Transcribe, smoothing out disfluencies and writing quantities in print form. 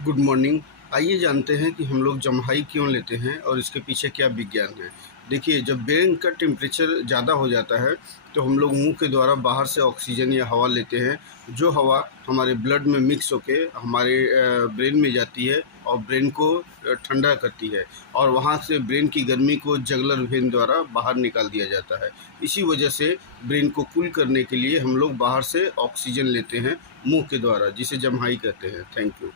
Good morning. आइए जानते हैं कि हम लोग जम्हाई क्यों लेते हैं और इसके पीछे क्या विज्ञान है। देखिए, जब ब्रेन का टेम्परेचर ज़्यादा हो जाता है तो हम लोग मुंह के द्वारा बाहर से ऑक्सीजन या हवा लेते हैं। जो हवा हमारे ब्लड में मिक्स होके हमारे ब्रेन में जाती है और ब्रेन को ठंडा करती है, और वहाँ से ब्रेन की गर्मी को जगलर वेन द्वारा बाहर निकाल दिया जाता है। इसी वजह से ब्रेन को कूल करने के लिए हम लोग बाहर से ऑक्सीजन लेते हैं मुंह के द्वारा, जिसे जम्हाई कहते हैं। Thank you.